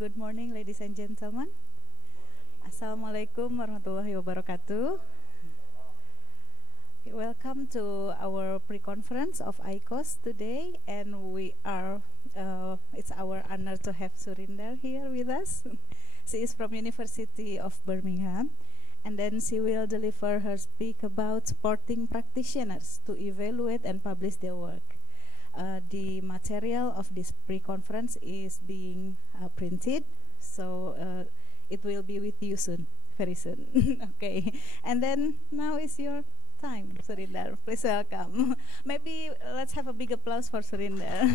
Good morning, ladies and gentlemen. Assalamualaikum warahmatullahi wabarakatuh. Welcome to our pre-conference of ICOHS today, and it's our honor to have Surinder here with us. She is from University of Birmingham, and then she will deliver her speak about supporting practitioners to evaluate and publish their work. The material of this pre-conference is being printed, so it will be with you soon, very soon. Okay, and then now is your time, Surinder. Please welcome. Maybe let's have a big applause for Surinder.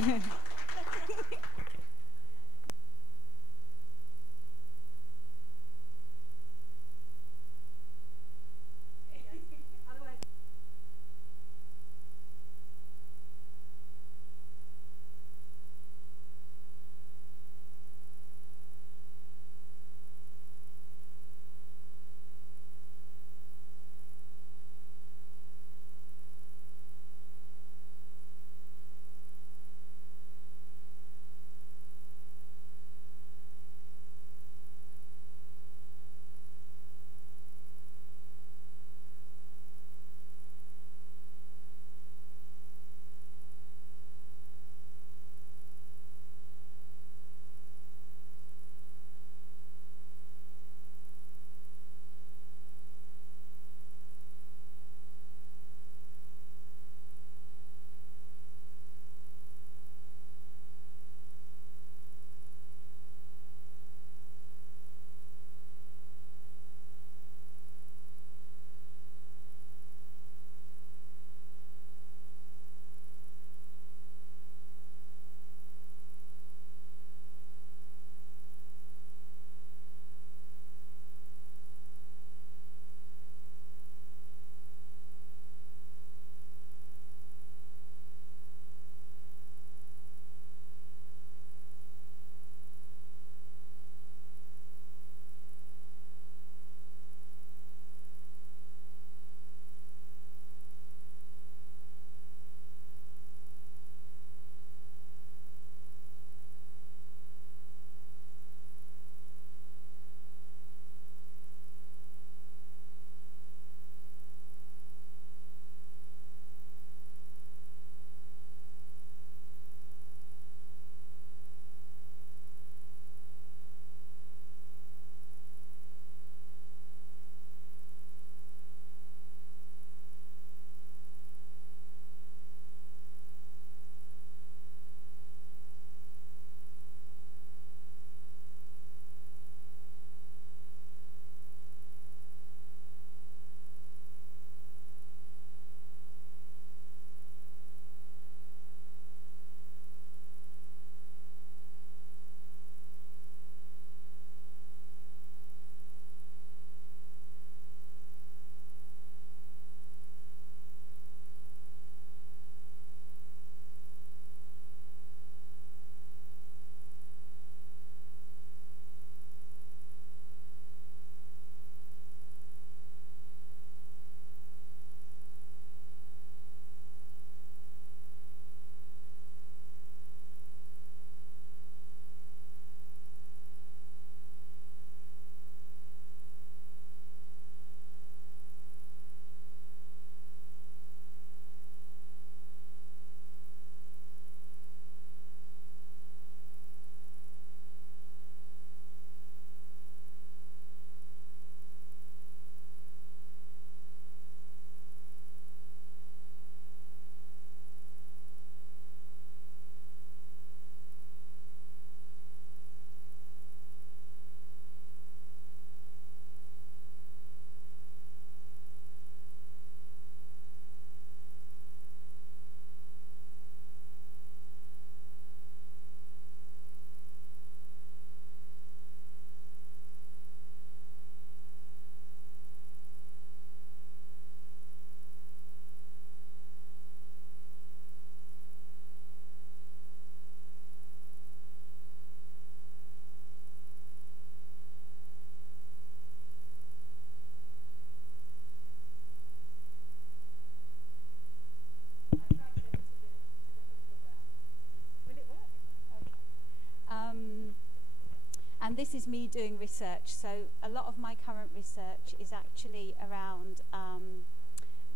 and this is me doing research. So a lot of my current research is actually around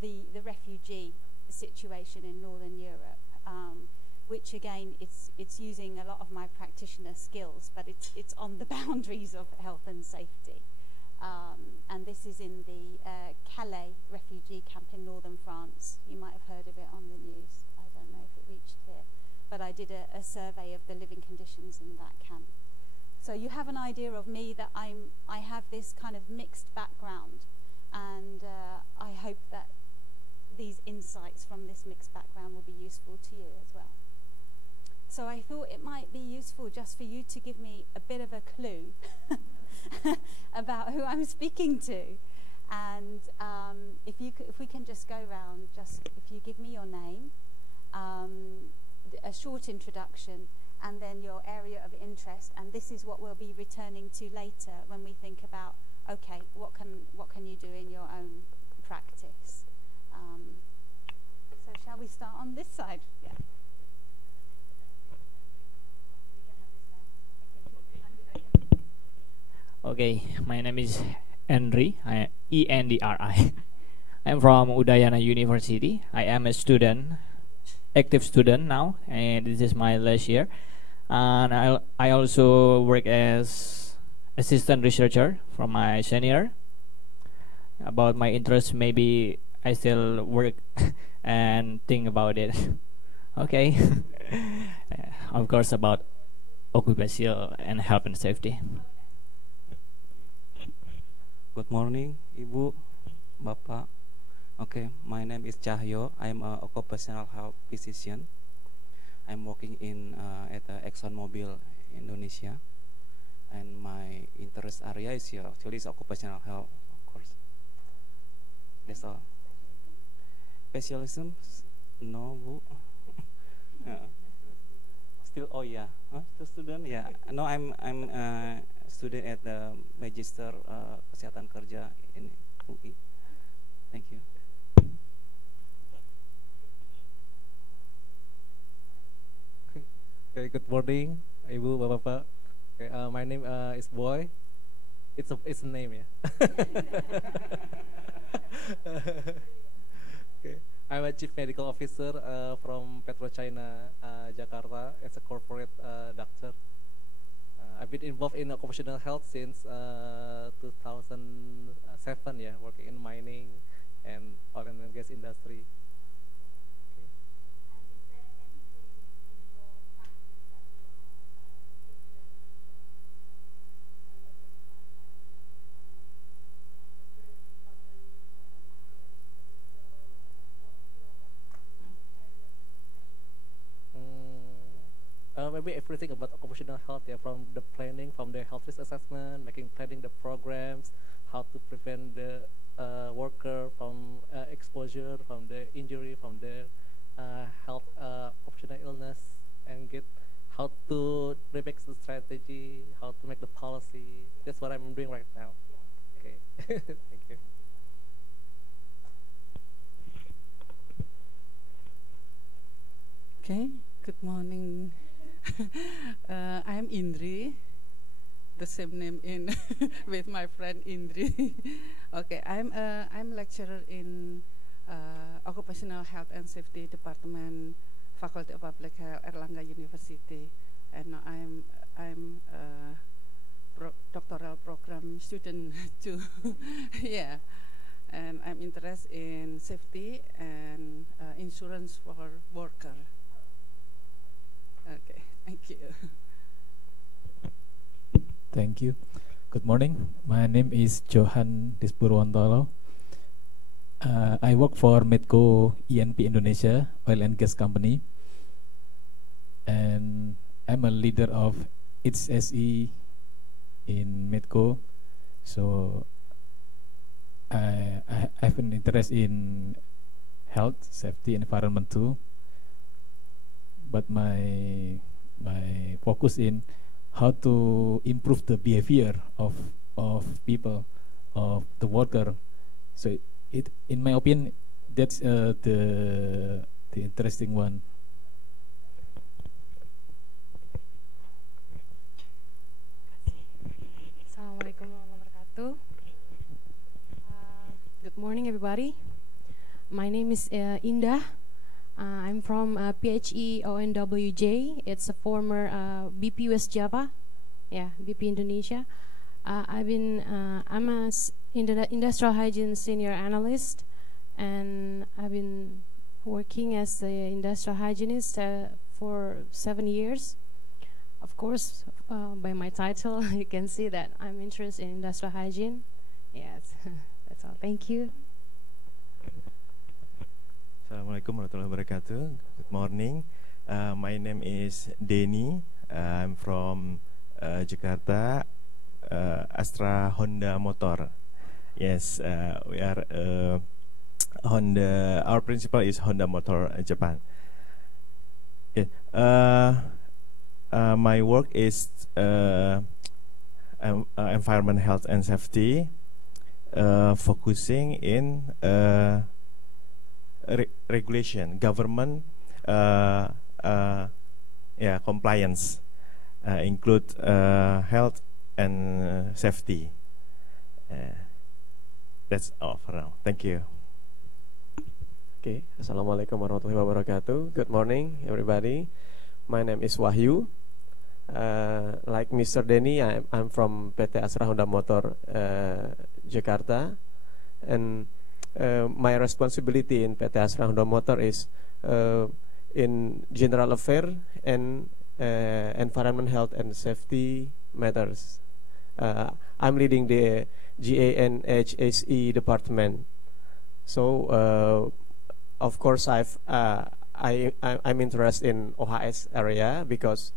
the refugee situation in Northern Europe, which again, it's using a lot of my practitioner skills, but it's on the boundaries of health and safety. And this is in the Calais refugee camp in northern France. You might have heard of it on the news. I don't know if it reached here, but I did a survey of the living conditions in that camp. So you have an idea of me that I have this kind of mixed background, and I hope that these insights from this mixed background will be useful to you as well. So I thought it might be useful just for you to give me a bit of a clue about who I'm speaking to. And if we can just go around, just if you give me your name, a short introduction, and then your area of interest, and this is what we'll be returning to later when we think about, okay, what can you do in your own practice? So shall we start on this side? Yeah. Okay, my name is Endri, Endri. I'm from Udayana University. I am a student, active student now, and this is my last year. And I also work as assistant researcher from my senior. About my interest, maybe I still work and think about it. Okay. Of course, about occupational and health and safety. Good morning, Ibu, Bapak. Okay, my name is Cahyo. I'm an occupational health physician. I'm working at ExxonMobil Indonesia, and my interest area is actually is occupational health, of course. That's all. Specialism? No, Bu. Still, oh yeah, still student? Yeah. No, I'm student at the Magister Kesehatan Kerja in UI. Thank you. Okay, good morning, Ibu, Bapak. Okay, my name is Boy. It's a name, yeah. Okay, I'm a chief medical officer from PetroChina, Jakarta, as a corporate doctor. I've been involved in occupational health since 2007, yeah, working in mining and oil and gas industry. Maybe everything about occupational health, yeah, from the planning, from the health risk assessment, planning the programs, how to prevent the worker from exposure, from the injury, from the health occupational illness, and get how to remake the strategy, how to make the policy. That's what I'm doing right now. Okay, thank you. Okay, good morning. I'm Indri, the same name in with my friend Indri. Okay, I'm lecturer in Occupational Health and Safety Department, Faculty of Public Health, Erlangga University, and I'm doctoral program student too. Yeah, and I'm interested in safety and insurance for worker. Okay, thank you. Thank you. Good morning. My name is Johan Dispurwontolo. I work for Medco ENP Indonesia, oil and gas company, and I'm a leader of its SE in Medco. So I have an interest in health, safety, environment too. But my focus in how to improve the behavior of people, of the worker. So it, in my opinion, that's the interesting one. name is Indah. I'm from PHE ONWJ. It's a former BP West Java, yeah, BP Indonesia. I'm a industrial hygiene senior analyst, and I've been working as an industrial hygienist for 7 years. Of course, by my title, you can see that I'm interested in industrial hygiene. Yes, that's all. Thank you. Assalamualaikum warahmatullahi wabarakatuh. Good morning. My name is Denny. I'm from Jakarta, Astra Honda Motor. Yes, we are Honda. Our principal is Honda Motor Japan. Yeah. My work is environment, health, and safety, focusing in regulation, government, compliance, include health and safety. That's all for now. Thank you. Okay, Assalamualaikum warahmatullahi wabarakatuh. Good morning, everybody. My name is Wahyu. Like Mr. Denny, I'm from PT Astra Honda Motor Jakarta, and my responsibility in PT Astra Honda Motor is in general affair and environment, health, and safety matters. I'm leading the GANHSE department. So, of course, I'm interested in OHS area because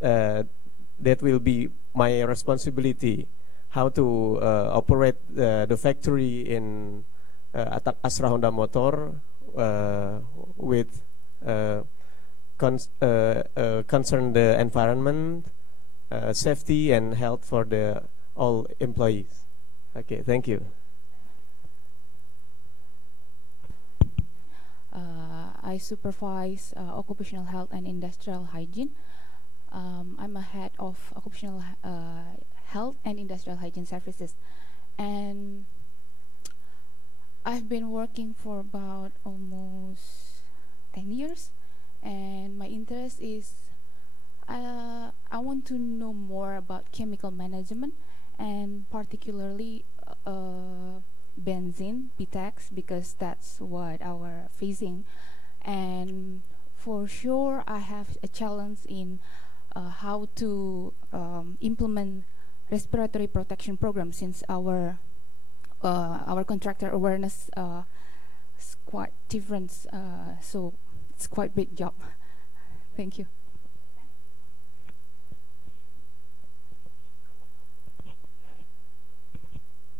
that will be my responsibility, how to operate the factory in Astra Honda Motor with concern the environment, safety and health for the all employees. Okay, thank you. I supervise occupational health and industrial hygiene. I'm a head of occupational health and industrial hygiene services, and I've been working for about almost 10 years, and my interest is I want to know more about chemical management, and particularly benzene, PTEX, because that's what our facing. And for sure, I have a challenge in how to implement respiratory protection program, since our contractor awareness is quite different, so it's quite big job. Thank you.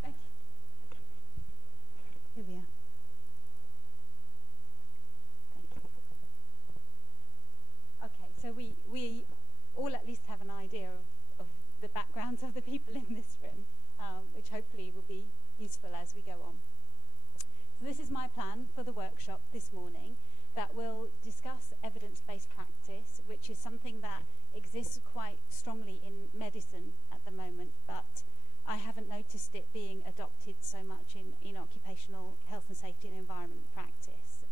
Thank you. Here we are. Thank you. Okay, so we all at least have an idea of the backgrounds of the people in this room, which hopefully will be useful as we go on. So this is my plan for the workshop this morning, that will discuss evidence-based practice, which is something that exists quite strongly in medicine at the moment, but I haven't noticed it being adopted so much in occupational health and safety and environment practice.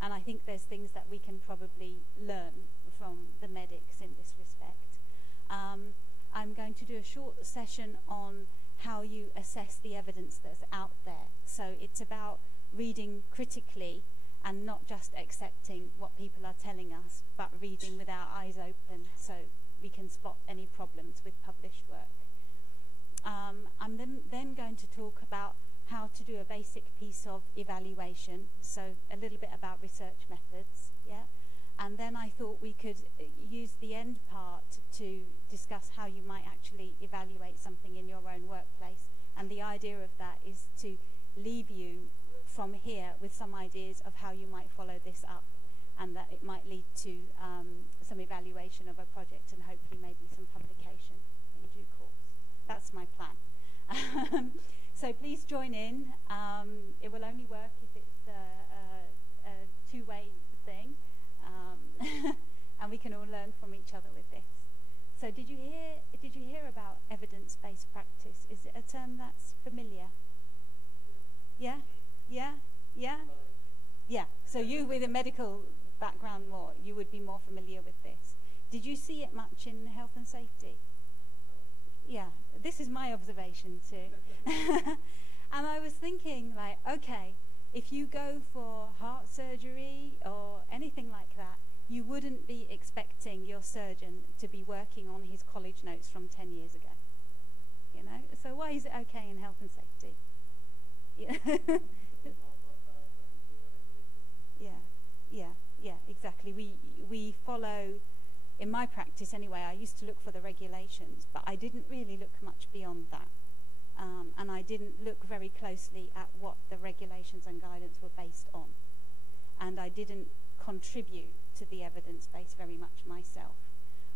And I think there's things that we can probably learn from the medics in this respect. I'm going to do a short session on how you assess the evidence that's out there. So it's about reading critically and not just accepting what people are telling us, but reading with our eyes open so we can spot any problems with published work. I'm then going to talk about how to do a basic piece of evaluation, so a little bit about research methods, yeah? And then I thought we could use the end part to discuss how you might actually evaluate something in your own workplace. And the idea of that is to leave you from here with some ideas of how you might follow this up, and that it might lead to some evaluation of a project and hopefully maybe some publication in due course. That's my plan. So please join in. It will only work if it's a two-way thing. And we can all learn from each other with this. So did you hear about evidence-based practice? Is it a term that's familiar? Yeah? Yeah? Yeah? Yeah, so you with a medical background more, you would be more familiar with this. Did you see it much in health and safety? Yeah, this is my observation too. And I was thinking, like, okay, if you go for heart surgery or anything like that, you wouldn't be expecting your surgeon to be working on his college notes from 10 years ago. You know, so why is it okay in health and safety? Yeah. Yeah, exactly. We follow, in my practice anyway, I used to look for the regulations, but I didn't really look much beyond that. And I didn't look very closely at what the regulations and guidance were based on. And I didn't contribute to the evidence base very much myself.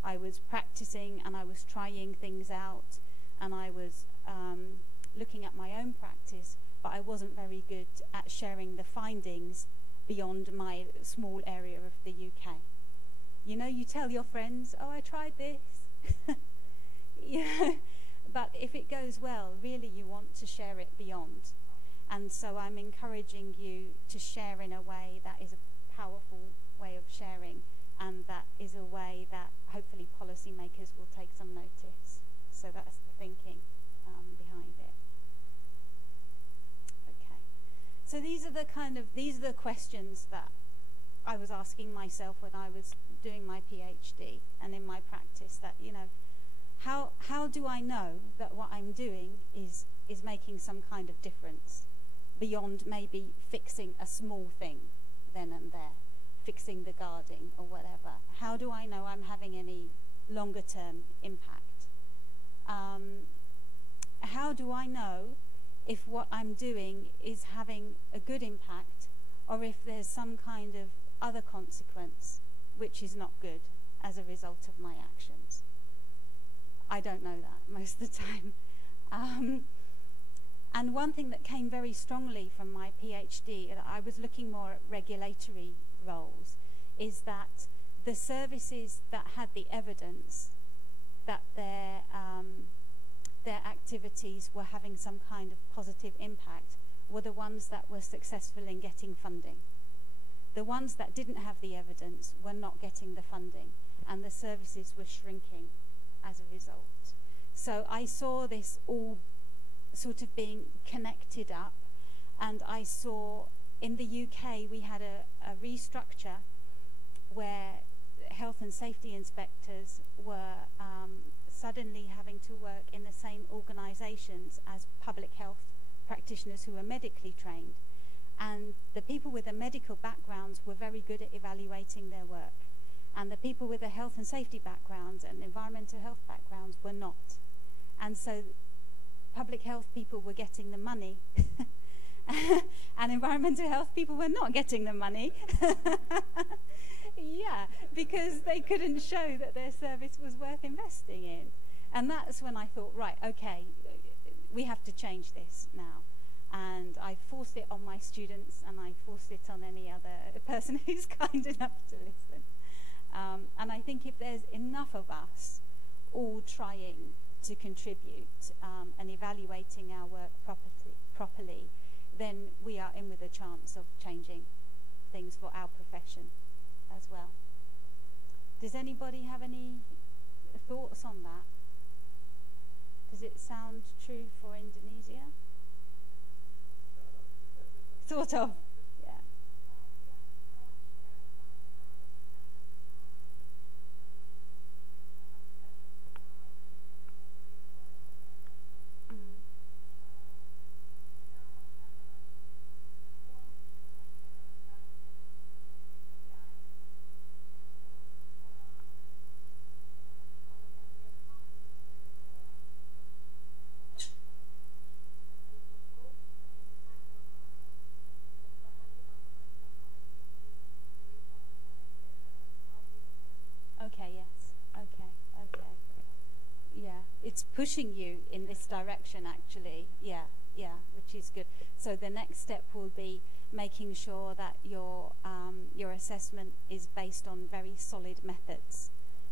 I was practicing and I was trying things out and I was looking at my own practice, but I wasn't very good at sharing the findings beyond my small area of the UK. You know, you tell your friends, oh, I tried this. Yeah. But if it goes well, really you want to share it beyond. And so I'm encouraging you to share in a way that is a powerful way of sharing, and that is a way that hopefully policymakers will take some notice. So that's the thinking behind it. Okay. So these are the questions that I was asking myself when I was doing my PhD and in my practice, that, you know, how do I know that what I'm doing is making some kind of difference beyond maybe fixing a small thing then and there, fixing the guarding or whatever? How do I know I'm having any longer term impact? How do I know if what I'm doing is having a good impact, or if there's some kind of other consequence which is not good as a result of my actions? I don't know that most of the time. And one thing that came very strongly from my PhD, and I was looking more at regulatory roles, is that the services that had the evidence that their activities were having some kind of positive impact were the ones that were successful in getting funding. The ones that didn't have the evidence were not getting the funding, and the services were shrinking as a result. So I saw this all sort of being connected up, and I saw in the UK we had a restructure where health and safety inspectors were suddenly having to work in the same organisations as public health practitioners who were medically trained, and the people with the medical backgrounds were very good at evaluating their work, and the people with the health and safety backgrounds and environmental health backgrounds were not. And so public health people were getting the money and environmental health people were not getting the money. Yeah, because they couldn't show that their service was worth investing in. And that's when I thought, right, okay, we have to change this now. And I forced it on my students, and I forced it on any other person who's kind enough to listen. And I think if there's enough of us all trying to contribute and evaluating our work properly, then we are in with a chance of changing things for our profession as well. Does anybody have any thoughts on that? Does it sound true for Indonesia? Sort of. It's pushing you in this direction, actually. Yeah, which is good. So the next step will be making sure that your assessment is based on very solid methods,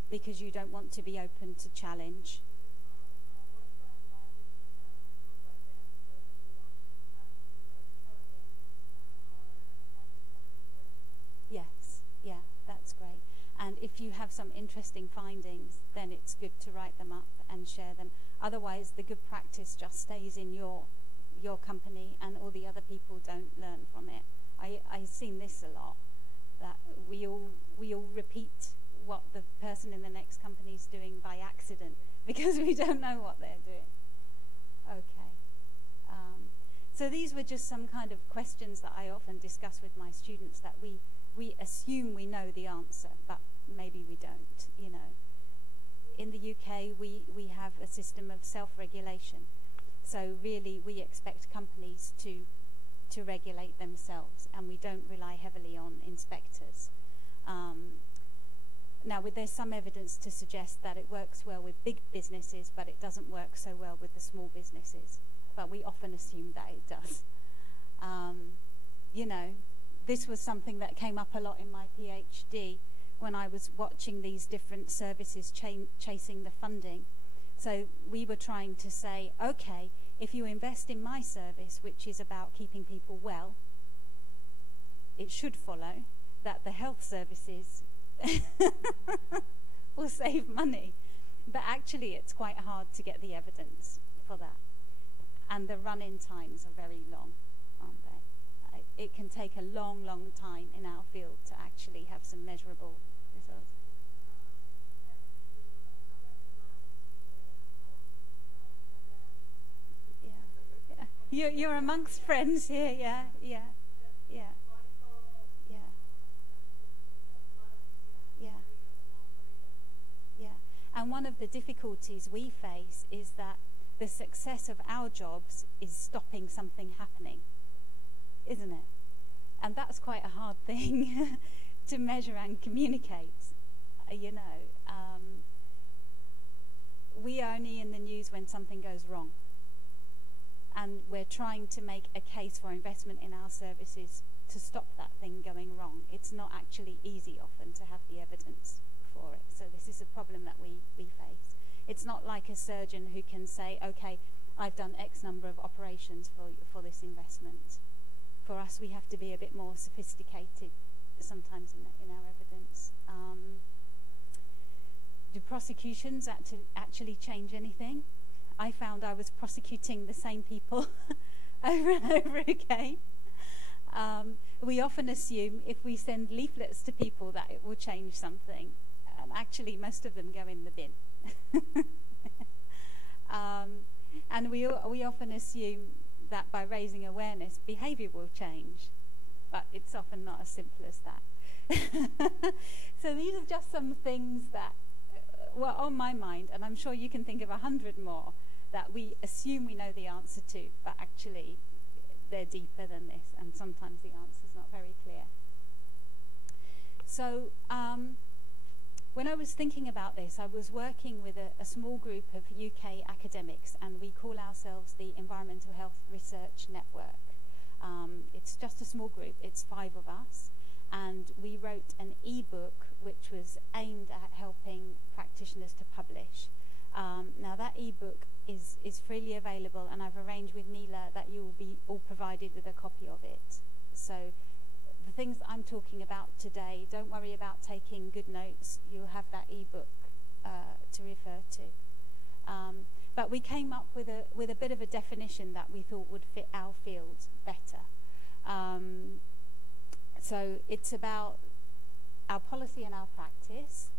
because you don't want to be open to challenge. if you have some interesting findings, then it's good to write them up and share them. Otherwise, the good practice just stays in your company, and all the other people don't learn from it. I've seen this a lot, that we all repeat what the person in the next company is doing by accident because we don't know what they're doing. Okay. So these were just some kind of questions that I often discuss with my students, that we assume we know the answer, but maybe we don't, you know. In the UK, we have a system of self-regulation. So really, we expect companies to regulate themselves, and we don't rely heavily on inspectors. Now, there's some evidence to suggest that it works well with big businesses, but it doesn't work so well with the small businesses. But we often assume that it does. You know, this was something that came up a lot in my PhD when I was watching these different services chasing the funding. So we were trying to say, okay, if you invest in my service, which is about keeping people well, it should follow that the health services will save money. But actually, it's quite hard to get the evidence for that. And the run-in times are very long, aren't they? It can take a long, long time in our field to actually have some measurable results. Yeah. You're amongst friends here, yeah. And one of the difficulties we face is that the success of our jobs is stopping something happening, isn't it? And that's quite a hard thing to measure and communicate, you know. We are only in the news when something goes wrong. And we're trying to make a case for investment in our services to stop that thing going wrong. It's not actually easy often to have the evidence for it. So this is a problem that we face. It's not like a surgeon who can say, okay, I've done X number of operations for this investment. For us, we have to be a bit more sophisticated sometimes in our evidence. Do prosecutions actually change anything? I found I was prosecuting the same people over and over again. We often assume if we send leaflets to people that it will change something. And actually, most of them go in the bin. And we often assume that by raising awareness, behavior will change. But it's often not as simple as that. So these are just some things that were on my mind, and I'm sure you can think of 100 more that we assume we know the answer to, but actually they're deeper than this, and sometimes the answer's not very clear. So when I was thinking about this, I was working with a small group of UK academics, and we call ourselves the Environmental Health Research Network. It's just a small group, it's 5 of us, and we wrote an e-book which was aimed at helping practitioners to publish. Now that e-book is freely available, and I've arranged with Mila that you will be all provided with a copy of it. So the things that I'm talking about today, don't worry about taking good notes. You'll have that e-book to refer to. But we came up with a bit of a definition that we thought would fit our field better. So it's about our policy and our practice,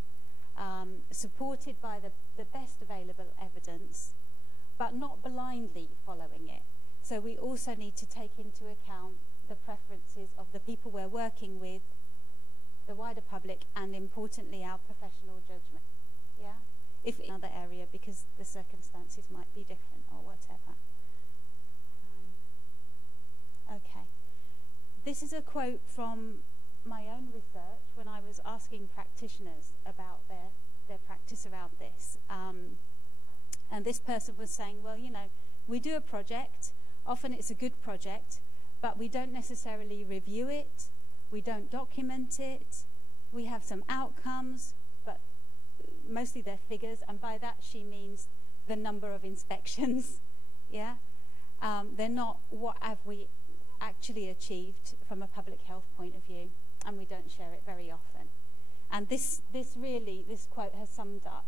supported by the best available evidence, but not blindly following it. So we also need to take into account the preferences of the people we're working with, the wider public, and importantly, our professional judgment. Yeah? If in another area, because the circumstances might be different or whatever. Okay. This is a quote from my own research when I was asking practitioners about their practice around this. And this person was saying, well, you know, we do a project, often it's a good project, but we don't necessarily review it, we don't document it, we have some outcomes, but mostly they're figures, and by that she means the number of inspections, yeah? They're not what have we actually achieved from a public health point of view, and we don't share it very often. And this quote has summed up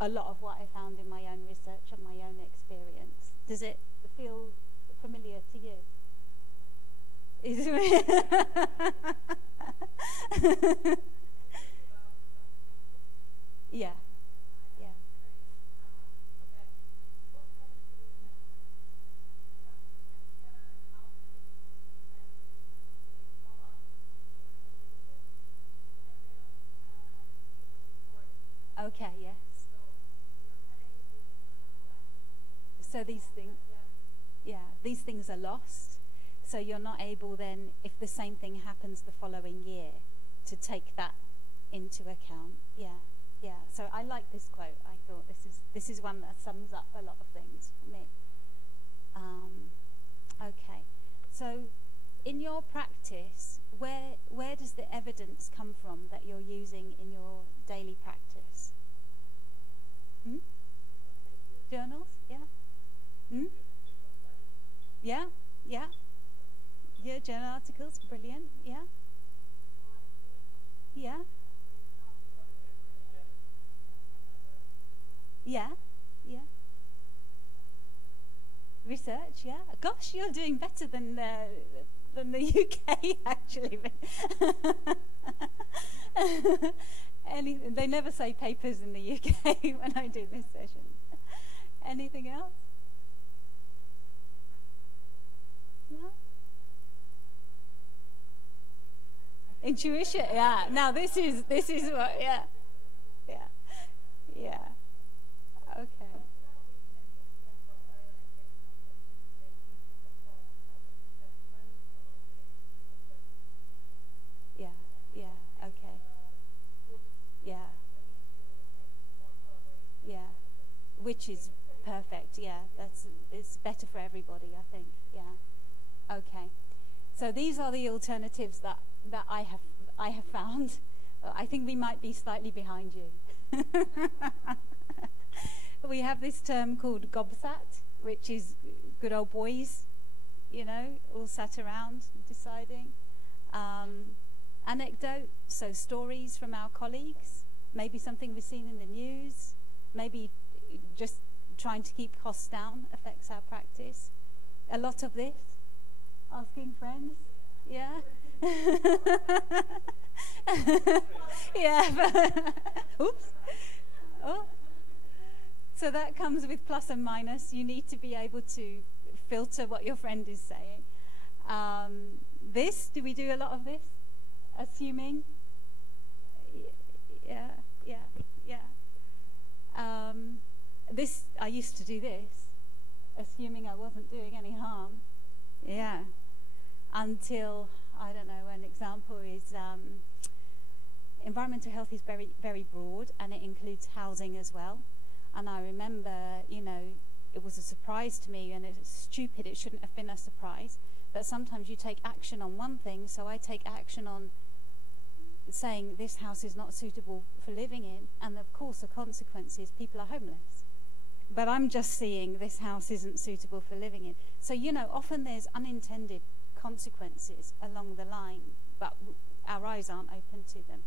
a lot of what I found in my own research and my own experience. Does it feel familiar to you? Yeah. Yeah. Okay, yes. So these things are lost. So you're not able then, if the same thing happens the following year, to take that into account. Yeah, yeah. So I like this quote. I thought this is one that sums up a lot of things for me. Okay. So in your practice, where does the evidence come from that you're using in your daily practice? Journals? Yeah. Yeah. Yeah. Yeah. Journal articles. Brilliant. Yeah. Yeah. Yeah. Yeah. Research. Yeah. Gosh, you're doing better than the UK actually. They never say papers in the UK when I do this session. Anything else? No? Intuition, yeah. Now this is what, yeah. Okay. Yeah. Okay. Yeah. Which is perfect. Yeah. It's better for everybody, I think. Yeah. Okay. So these are the alternatives that I have found. I think we might be slightly behind you. We have this term called gobsat, which is good old boys, all sat around deciding. Anecdote, so stories from our colleagues, maybe something we've seen in the news, maybe just trying to keep costs down affects our practice. A lot of this, asking friends, yeah. Yeah. Oops. Oh. So that comes with plus and minus. You need to be able to filter what your friend is saying. Do we do a lot of this? Assuming? Yeah. I used to do this, assuming I wasn't doing any harm. Yeah. Until, I don't know, an example is environmental health is very, very broad, and it includes housing as well. And I remember, it was a surprise to me, and it's stupid, it shouldn't have been a surprise, but sometimes you take action on one thing, so I take action on saying this house is not suitable for living in, and of course the consequence is people are homeless. But I'm just seeing this house isn't suitable for living in. So, often there's unintended consequences along the line, but our eyes aren't open to them.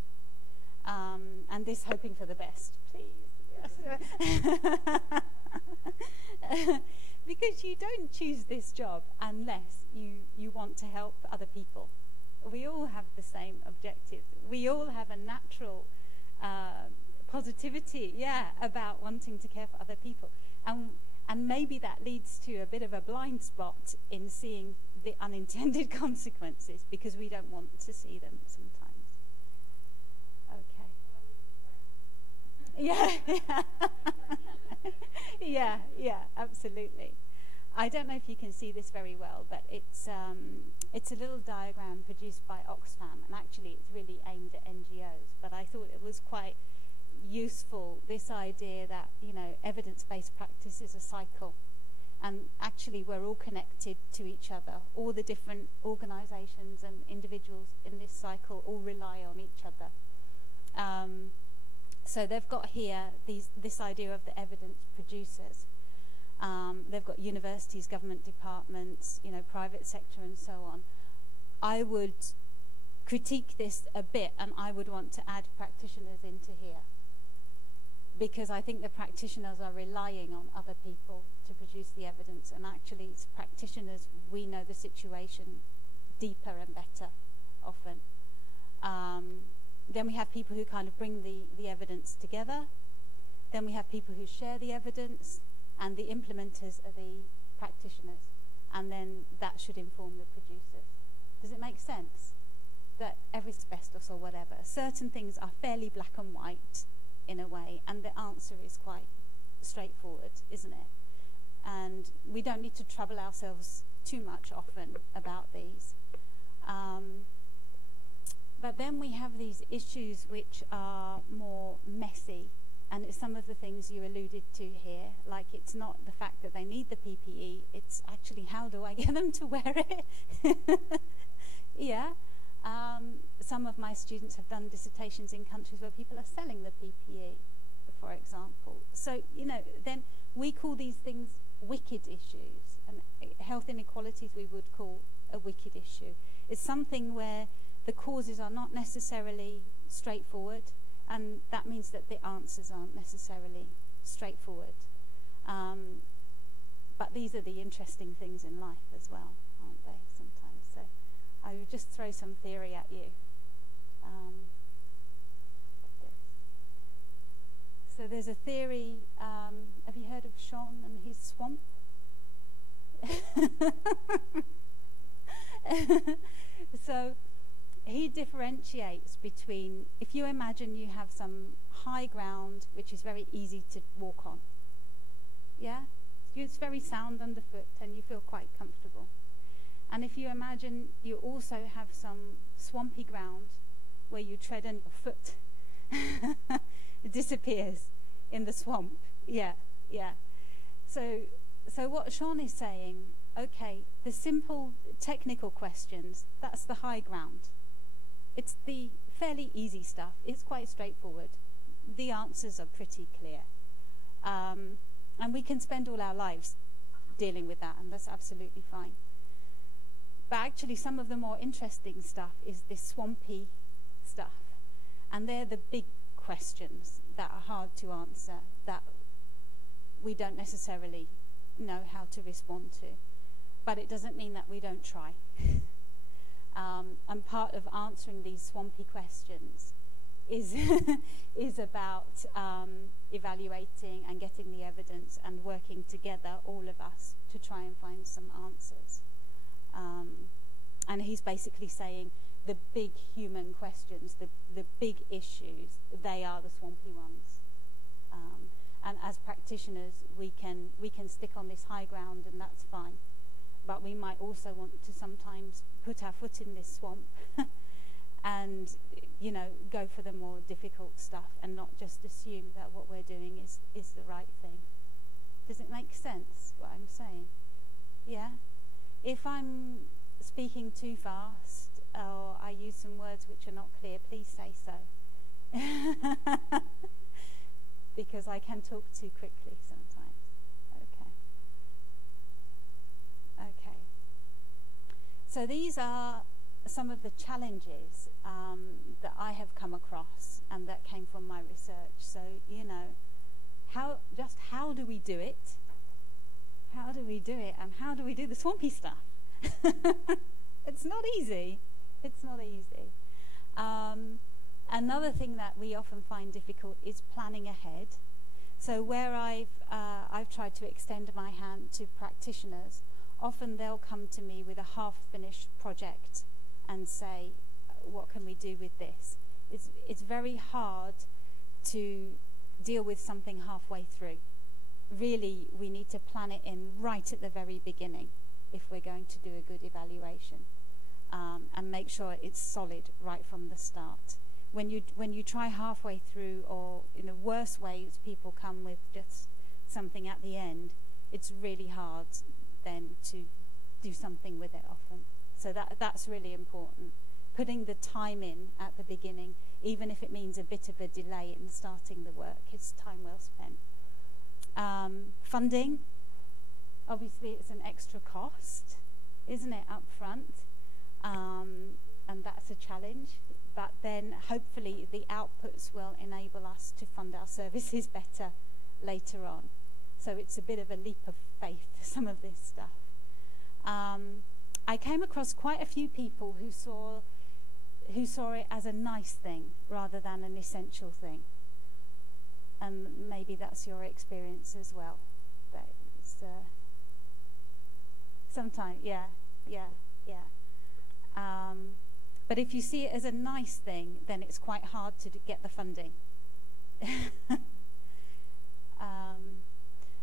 And this hoping for the best, please. Yes. Because you don't choose this job unless you want to help other people. We all have the same objective. We all have a natural positivity, about wanting to care for other people. And maybe that leads to a bit of a blind spot in seeing the unintended consequences because we don't want to see them sometimes. Okay. Yeah, absolutely. I don't know if you can see this very well, but it's a little diagram produced by Oxfam, and actually it's really aimed at NGOs, but I thought it was quite useful, this idea that, evidence-based practice is a cycle, and actually we're all connected to each other. All the different organizations and individuals in this cycle all rely on each other. So they've got here this idea of the evidence producers. They've got universities, government departments, private sector and so on. I would critique this a bit, and I would want to add practitioners into here, because I think the practitioners are relying on other people to produce the evidence, and actually it's practitioners, we know the situation deeper and better often. Then we have people who kind of bring the evidence together. Then we have people who share the evidence, and the implementers are the practitioners, and then that should inform the producers. Does it make sense? That every asbestos or whatever, certain things are fairly black and white in a way, and the answer is quite straightforward, isn't it? And we don't need to trouble ourselves too much often about these. But then we have these issues which are more messy, and it's some of the things you alluded to here, like it's not the fact that they need the PPE, it's actually how do I get them to wear it? Yeah. Some of my students have done dissertations in countries where people are selling the PPE, for example. So, you know, then we call these things wicked issues, and health inequalities we would call a wicked issue. It's something where the causes are not necessarily straightforward, and that means that the answers aren't necessarily straightforward. But these are the interesting things in life as well, aren't they, sometimes? So I would just throw some theory at you. So there's a theory, have you heard of Sean and his swamp? So he differentiates between, if you imagine you have some high ground which is very easy to walk on, yeah? It's very sound underfoot and you feel quite comfortable. And if you imagine you also have some swampy ground where you tread and your foot it disappears in the swamp. Yeah, yeah. So what Sean is saying, okay, the simple technical questions, that's the high ground. It's the fairly easy stuff. It's quite straightforward. The answers are pretty clear. And we can spend all our lives dealing with that, and that's absolutely fine. But actually some of the more interesting stuff is this swampy stuff. And they're the big questions that are hard to answer, that we don't necessarily know how to respond to. But it doesn't mean that we don't try. And part of answering these swampy questions is is about evaluating and getting the evidence and working together, all of us, to try and find some answers. And he's basically saying the big human questions, the big issues, they are the swampy ones. And as practitioners, we can stick on this high ground, and that's fine. But we might also want to sometimes put our foot in this swamp and, you know, go for the more difficult stuff and not just assume that what we're doing is the right thing. Does it make sense, what I'm saying? Yeah? If I'm speaking too fast or I use some words which are not clear, please say so. Because I can talk too quickly sometimes. Okay. So these are some of the challenges that I have come across and that came from my research. So, you know, how do we do it? How do we do it, and how do we do the swampy stuff? It's not easy. It's not easy. Another thing that we often find difficult is planning ahead. So where I've tried to extend my hand to practitioners, often they'll come to me with a half-finished project and say, what can we do with this? It's very hard to deal with something halfway through. Really, we need to plan it in right at the very beginning if we're going to do a good evaluation, and make sure it's solid right from the start. When you try halfway through, or in the worst ways, people come with just something at the end, it's really hard then to do something with it often. So that's really important. Putting the time in at the beginning, even if it means a bit of a delay in starting the work, it's time well spent. Funding, obviously it's an extra cost, isn't it, up front? and that's a challenge. But then hopefully the outputs will enable us to fund our services better later on. So it's a bit of a leap of faith, some of this stuff. I came across quite a few people who saw it as a nice thing rather than an essential thing. And maybe that's your experience as well. But it's, sometimes, yeah. But if you see it as a nice thing, then it's quite hard to get the funding.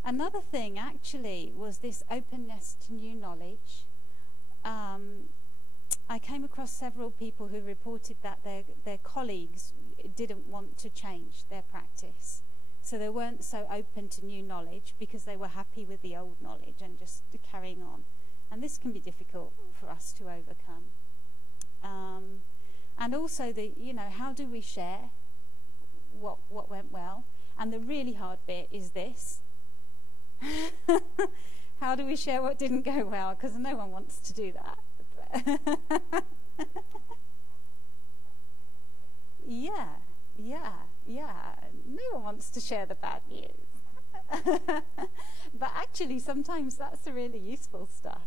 Another thing, actually, was this openness to new knowledge. I came across several people who reported that their colleagues didn't want to change their practice. So they weren't so open to new knowledge because they were happy with the old knowledge and just carrying on. And this can be difficult for us to overcome. And also, how do we share what went well? And the really hard bit is this. How do we share what didn't go well? Because no one wants to do that. Yeah. No one wants to share the bad news. But actually, sometimes that's the really useful stuff.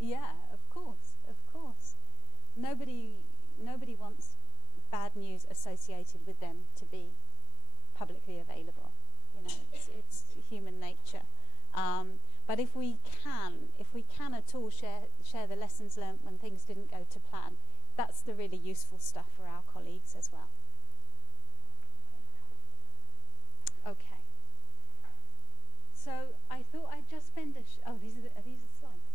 Yeah, of course. Nobody wants bad news associated with them to be publicly available. It's human nature. But if we can at all share the lessons learned when things didn't go to plan, that's the really useful stuff for our colleagues as well. Okay. So I thought I'd just spend are these the slides?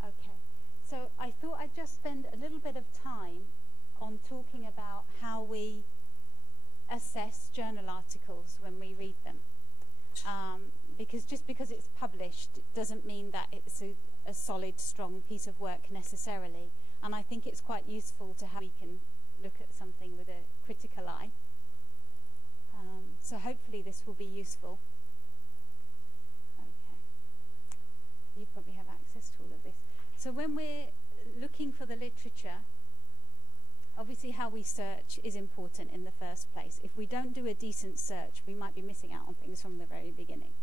Okay. So I thought I'd just spend a little bit of time on talking about how we assess journal articles when we read them. Because just because it's published doesn't mean that it's a solid, strong piece of work necessarily. And I think it's quite useful to how we can look at something with a critical eye. So hopefully this will be useful. Okay. You probably have access to all of this. So when we're looking for the literature, obviously how we search is important in the first place. If we don't do a decent search, we might be missing out on things from the very beginning.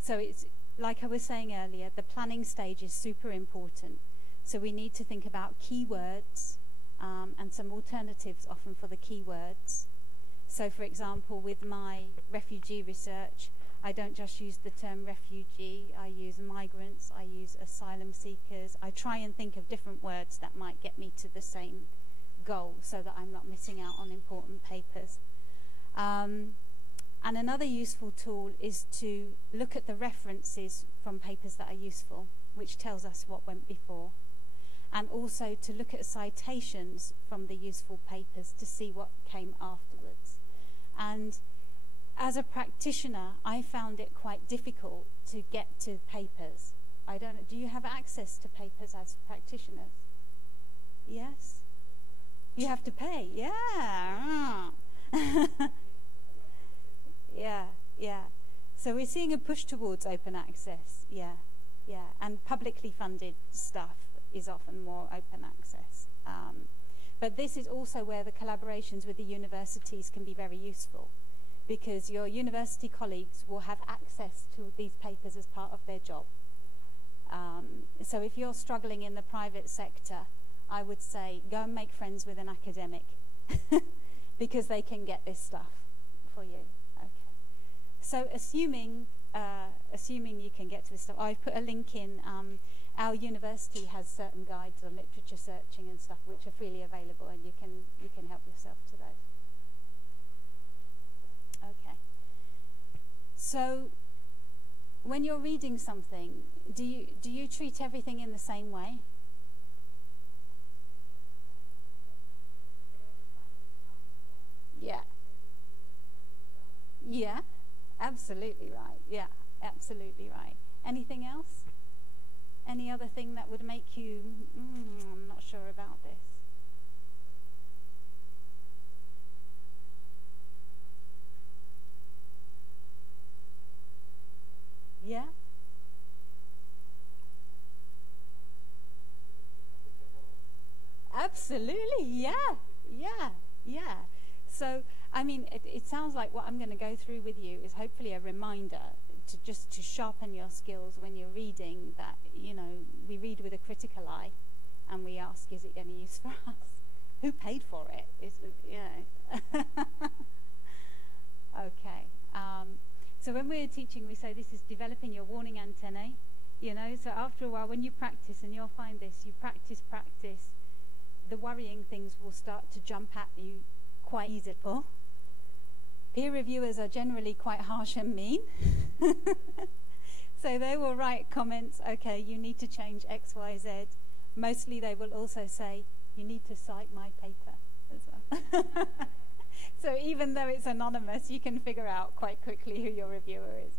So it's, like I was saying earlier, the planning stage is super important. So we need to think about keywords and some alternatives often for the keywords. So for example, with my refugee research, I don't just use the term refugee, I use migrants, I use asylum seekers. I try and think of different words that might get me to the same goal so that I'm not missing out on important papers. And another useful tool is to look at the references from papers that are useful, which tells us what went before. And also to look at citations from the useful papers to see what came afterwards. And as a practitioner, I found it quite difficult to get to papers. I don't know, do you have access to papers as practitioners? Yes? You have to pay, yeah. Yeah. So we're seeing a push towards open access, yeah. And publicly funded stuff is often more open access. But this is also where the collaborations with the universities can be very useful, because your university colleagues will have access to these papers as part of their job. So if you're struggling in the private sector, I would say go and make friends with an academic because they can get this stuff for you. Okay. So assuming you can get to this stuff, I've put a link in. Our university has certain guides on literature searching and stuff which are freely available, and you can help yourself to those. Okay. So when you're reading something, do you treat everything in the same way? Yeah, absolutely right. Yeah, absolutely right. Anything else? Any other thing that would make you, I'm not sure about this? Yeah? Absolutely, yeah. So, I mean, it sounds like what I'm going to go through with you is hopefully a reminder to sharpen your skills when you're reading, that, you know, we read with a critical eye and we ask, is it any use for us? Who paid for it? Okay. So when we're teaching, we say this is developing your warning antennae, you know, so after a while when you practice, and you'll find this, you practice, the worrying things will start to jump at you quite easily. Peer reviewers are generally quite harsh and mean. So they will write comments, okay, you need to change X, Y, Z. Mostly they will also say, you need to cite my paper as well. So even though it's anonymous, you can figure out quite quickly who your reviewer is.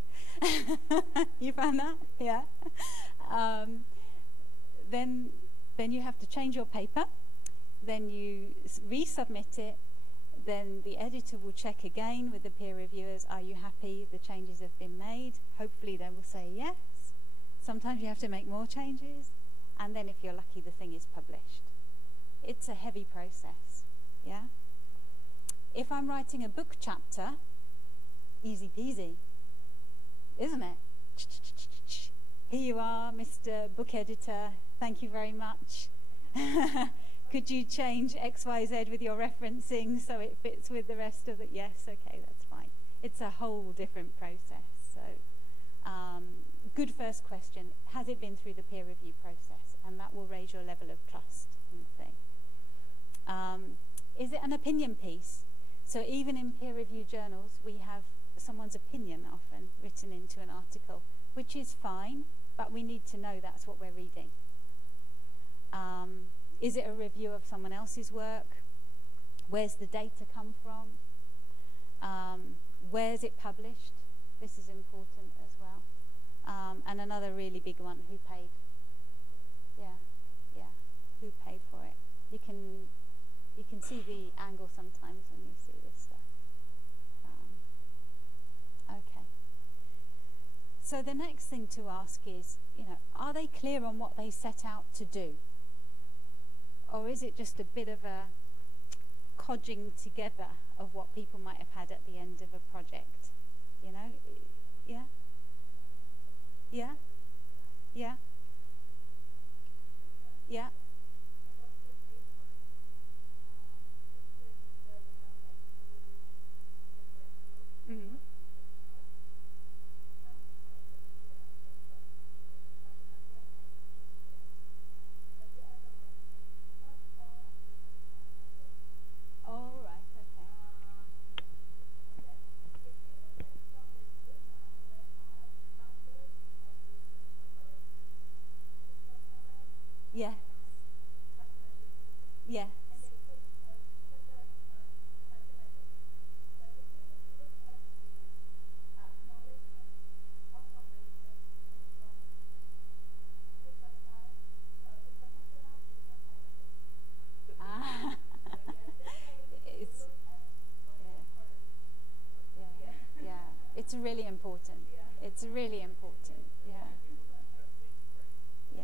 You found that? Yeah. Then you have to change your paper. Then you resubmit it. Then the editor will check again with the peer reviewers, are you happy the changes have been made? Hopefully they will say yes. Sometimes you have to make more changes. And then if you're lucky, the thing is published. It's a heavy process, yeah? If I'm writing a book chapter, easy peasy, isn't it? Here you are, Mr. Book Editor, thank you very much. Could you change X, Y, Z with your referencing so it fits with the rest of it? Yes, okay, that's fine. It's a whole different process. So, good first question. Has it been through the peer review process? And that will raise your level of trust in the thing. Is it an opinion piece? So even in peer review journals, we have someone's opinion often written into an article, which is fine, but we need to know that's what we're reading. Is it a review of someone else's work? Where's the data come from? Where's it published? This is important as well. And another really big one, who paid? Yeah, who paid for it? You can see the angle sometimes when you see this stuff. Okay. So the next thing to ask is, you know, are they clear on what they set out to do? Or is it just a bit of a codging together of what people might have had at the end of a project? You know? Yeah? Yeah? Yeah? Yeah? Mm-hmm. All right, okay. Yeah. Yeah. It's really important. It's really important. Yeah. Yeah.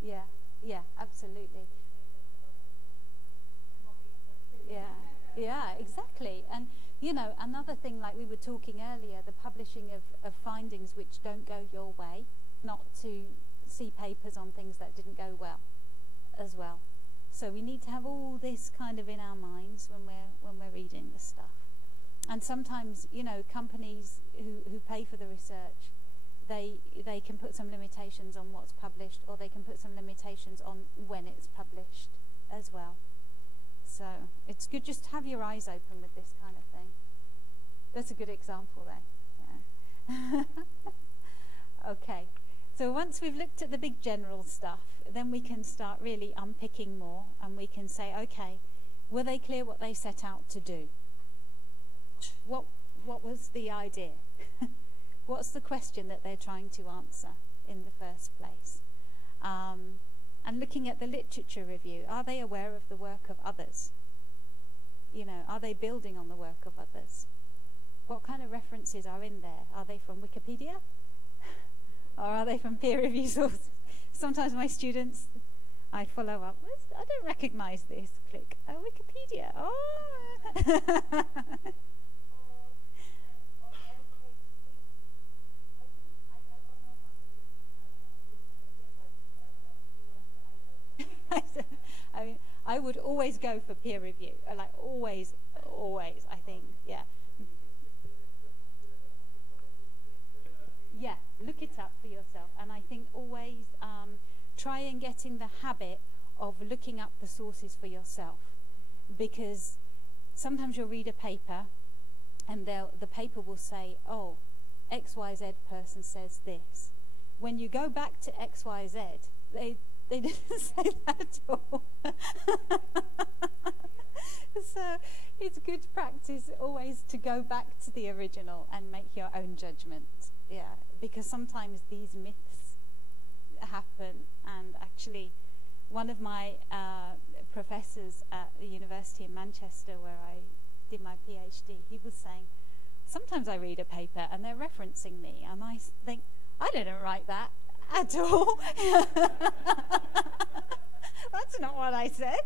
Yeah. Yeah. Absolutely. Yeah, exactly. And, you know, another thing, like we were talking earlier, the publishing of findings which don't go your way, not to see papers on things that didn't go well as well. So we need to have all this kind of in our minds when we're reading the stuff. And sometimes, you know, companies who pay for the research, they can put some limitations on what's published, or they can put some limitations on when it's published as well. So it's good just to have your eyes open with this kind of thing. That's a good example there. Yeah. Okay. So once we've looked at the big general stuff, then we can start really unpicking more, and we can say, okay, were they clear what they set out to do? What was the idea? What's the question that they're trying to answer in the first place? And looking at the literature review, are they aware of the work of others? You know, are they building on the work of others? What kind of references are in there? Are they from Wikipedia? Or are they from peer review sources? Sometimes my students, I follow up, I don't recognize this. Click, oh, Wikipedia. Oh. I mean, I would always go for peer review. Like always, I think, yeah. Yeah, look it up for yourself. And I think always try and get in the habit of looking up the sources for yourself. Because sometimes you'll read a paper and the paper will say, oh, XYZ person says this. When you go back to XYZ, they didn't say that at all. So it's good practice always to go back to the original and make your own judgment. Yeah, because sometimes these myths happen. And actually, one of my professors at the university in Manchester, where I did my PhD, he was saying, sometimes I read a paper and they're referencing me, and I think, I didn't write that at all. That's not what I said.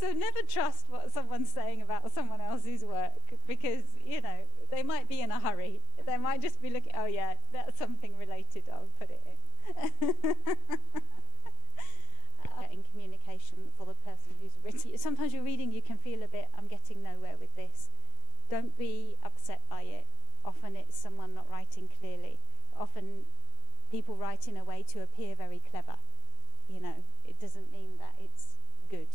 So never trust what someone's saying about someone else's work, because, you know, they might be in a hurry. They might just be looking, oh yeah, that's something related, I'll put it in. In communication for the person who's written. Sometimes you're reading, you can feel a bit, I'm getting nowhere with this. Don't be upset by it. Often it's someone not writing clearly. Often people write in a way to appear very clever. You know, it doesn't mean that it's good.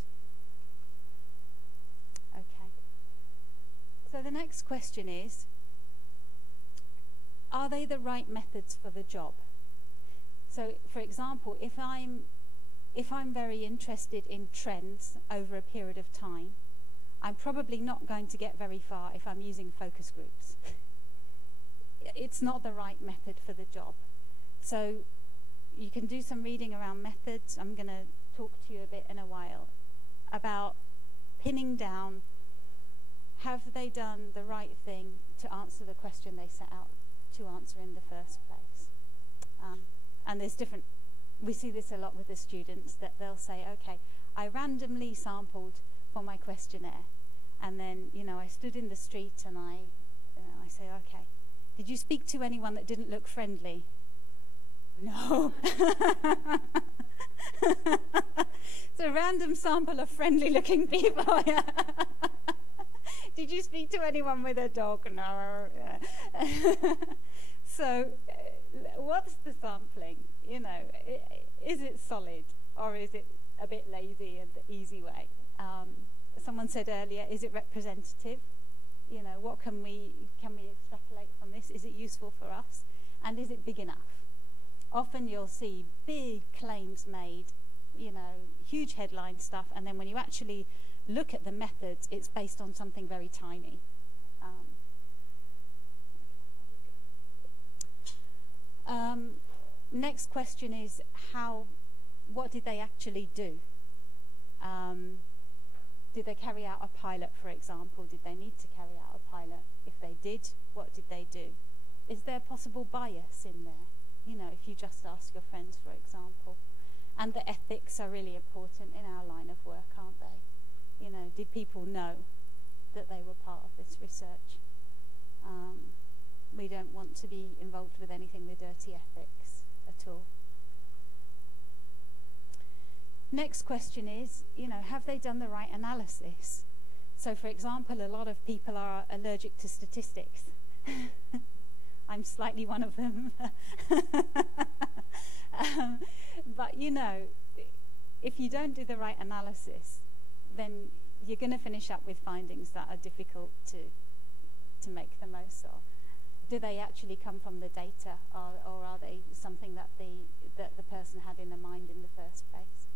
Okay. So the next question is, are they the right methods for the job? So, for example, if I'm very interested in trends over a period of time, I'm probably not going to get very far if I'm using focus groups. It's not the right method for the job. So you can do some reading around methods. I'm going to talk to you a bit in a while about pinning down, have they done the right thing to answer the question they set out to answer in the first place? And there's different, we see this a lot with the students, that they'll say, okay, I randomly sampled for my questionnaire, and then, you know, I stood in the street and I say, okay, did you speak to anyone that didn't look friendly? No. It's a random sample of friendly looking people. Did you speak to anyone with a dog? No. So what's the sampling? You know, is it solid, or is it a bit lazy and the easy way? Someone said earlier, is it representative? You know, what can we extrapolate from this? Is it useful for us? And is it big enough? Often you'll see big claims made, you know, huge headline stuff, and then when you actually look at the methods, it's based on something very tiny. Next question is, what did they actually do? Did they carry out a pilot, for example? Did they need to carry out a pilot? If they did, what did they do? Is there possible bias in there? You know, if you just ask your friends, for example. And the ethics are really important in our line of work, aren't they? You know, did people know that they were part of this research? We don't want to be involved with anything with dirty ethics at all. Next question is, you know, have they done the right analysis? So, for example, a lot of people are allergic to statistics. I'm slightly one of them. But, you know, if you don't do the right analysis, then you're going to finish up with findings that are difficult to to make the most of? Do they actually come from the data, or are they something that the person had in their mind in the first place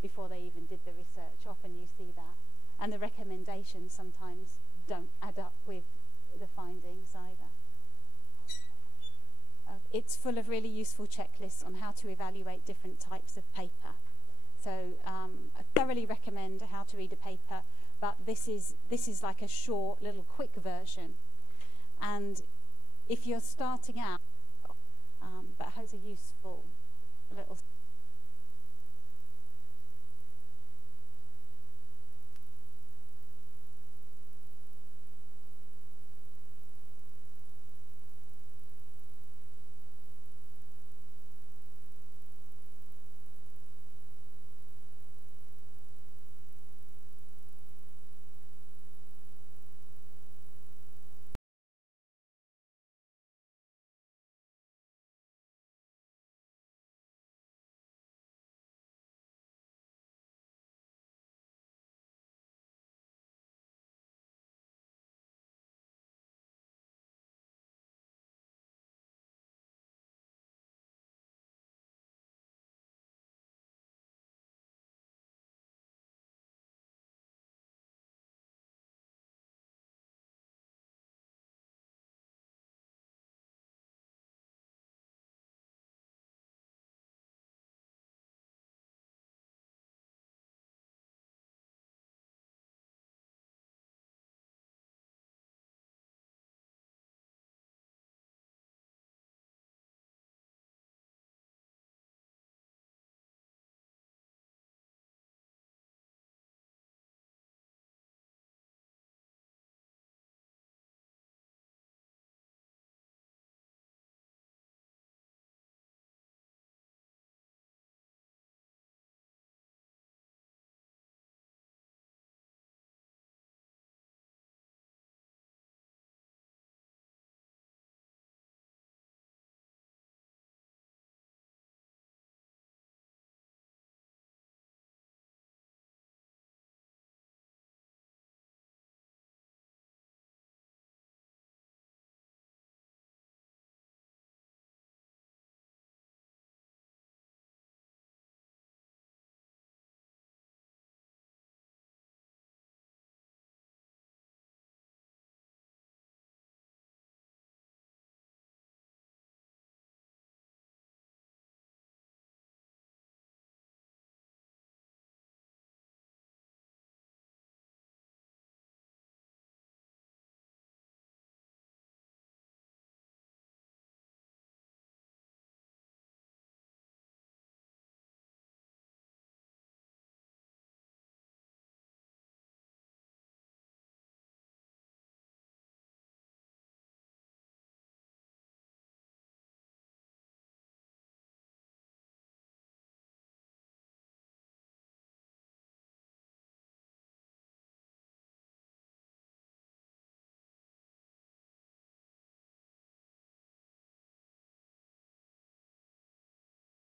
before they even did the research? Often you see that, and the recommendations sometimes don't add up with the findings either. It's full of really useful checklists on how to evaluate different types of paper. So I thoroughly recommend How to Read a Paper, but this is like a short, little, quick version. And if you're starting out, but has a useful little